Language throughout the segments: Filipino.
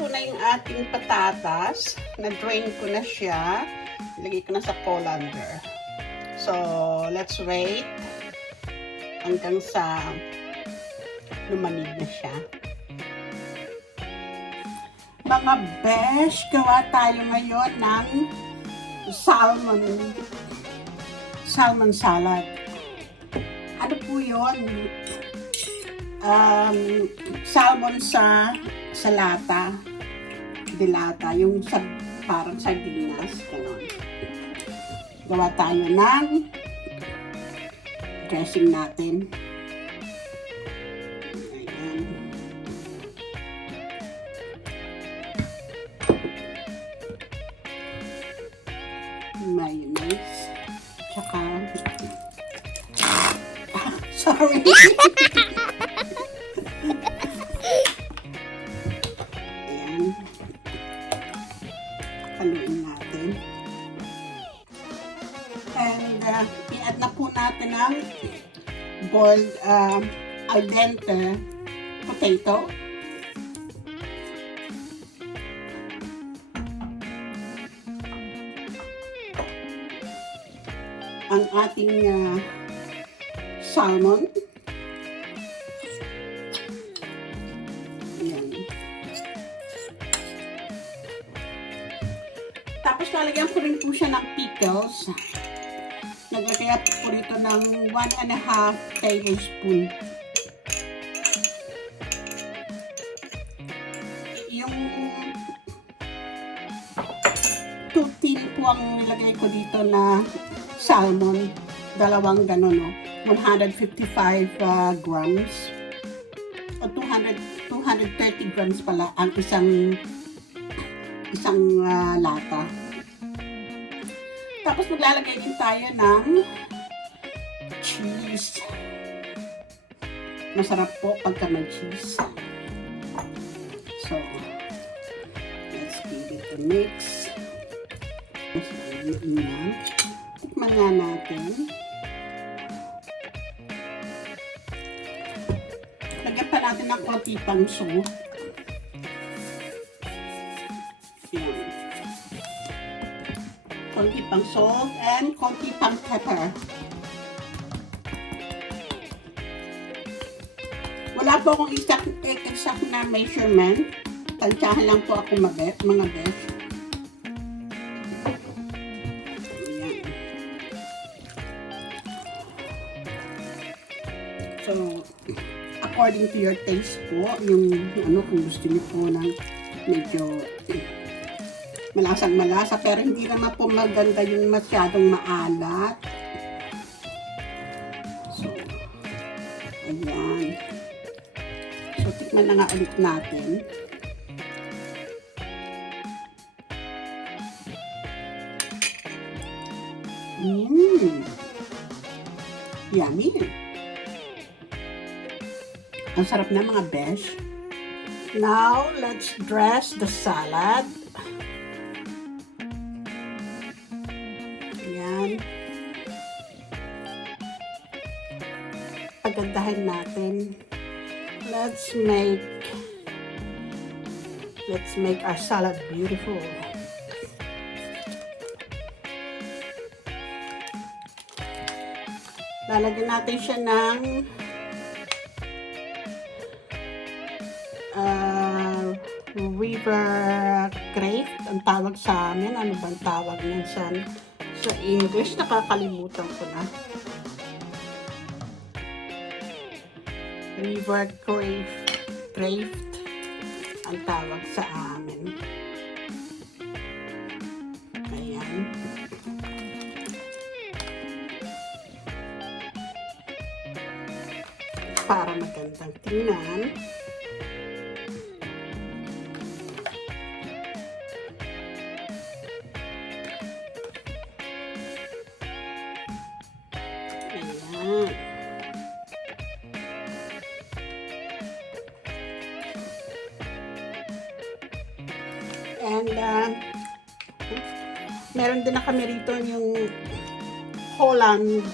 luto na yung ating patatas. Na-drain ko na siya. Ilagay ko na sa colander. So, let's wait hanggang sa lumanig na siya. Mga besh, gawa tayo ngayon ng salmon salad. Ano po yun? Salmon sa lata, dilata, yung parang sardinas, gano'n. Gawa tayo ng dressing natin. Ayan. Mayonnaise, tsaka sorry. Ayan. Haluin natin. And i-add na po natin ang boiled al dente potato. Ang ating salmon. Ayan. Tapos lalagyan ko rin po siya ng pickles. Naglagay po rito ng 1.5 tablespoon. Yung 2 tin po ang nilagay ko dito na salmon, dalawang gano'n, no? 155 grams o 230 grams pala ang isang lata. Tapos maglalagay din tayo ng cheese. Masarap po pagka may cheese. So, let's give it a mix. Tikman nga natin. Lagyan pa natin ng konti pang salt. Yan. Konti pang salt and konti pang pepper. Wala po akong exact na measurement. Tansyahan lang po ako mga besh. So, according to your taste po, yung kung gusto niyo po ng medyo malasang-malasa, pero hindi naman po maganda yung masyadong maalat. So, ayan. So, tikman na nga ulit natin. Yummy. Ang sarap na mga besh. Now, let's dress the salad. Ayan. Pagandahin natin. Let's make our salad beautiful. Lalagyan natin siya ng river grape, ang tawag sa amin. Ano bang tawag niyan sa English? Nakakalimutan ko na. River grape ang tawag sa amin. Ayan. Para magandang tingnan. Ayan. And meron din na kami rito yung Holland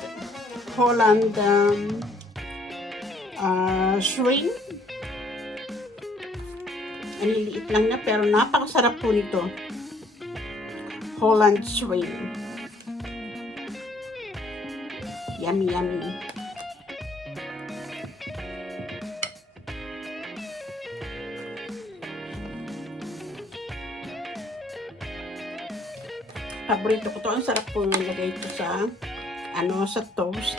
shrimp. Ang liliit lang na pero napakasarap po nito. Holland shrimp. Yummy, yummy. Paborito ko to. Ang sarap po nilagay ito sa sa toast.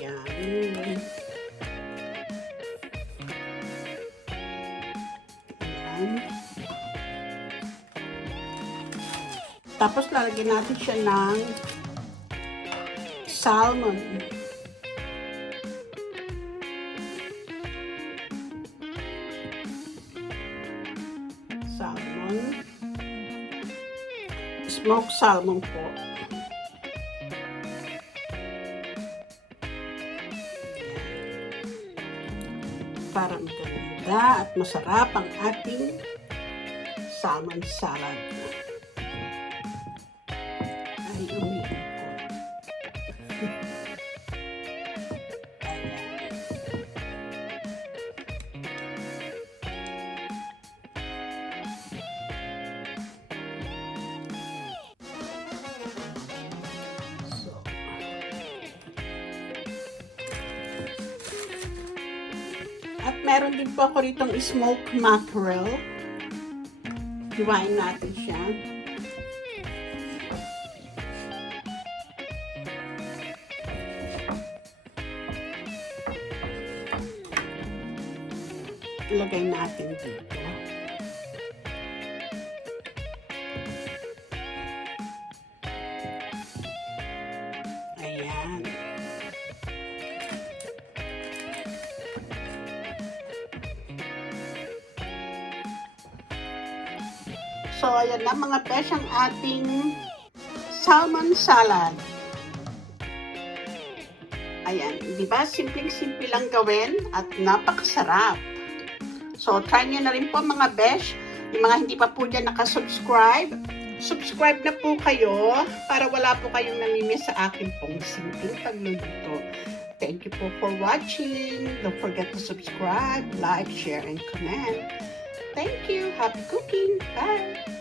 Yan. Yan. Tapos lalagyan natin siya ng salmon. Salmon. Smoked salmon po. Para maganda at masarap ang ating salmon salad. Ay, umiikot. At meron din po ako ritong smoked mackerel. Hiwain natin siya. Ilagay natin dito. Ayan. So, ayan na mga besh ang ating salmon salad. Ayan, di ba? Simpleng-simple lang gawin at napakasarap. So, try nyo na rin po mga besh. Yung mga hindi pa po dyan nakasubscribe, subscribe na po kayo para wala po kayong namimiss sa akin pong simpleng pagluluto. Thank you po for watching. Don't forget to subscribe, like, share, and comment. Thank you. Happy cooking. Bye.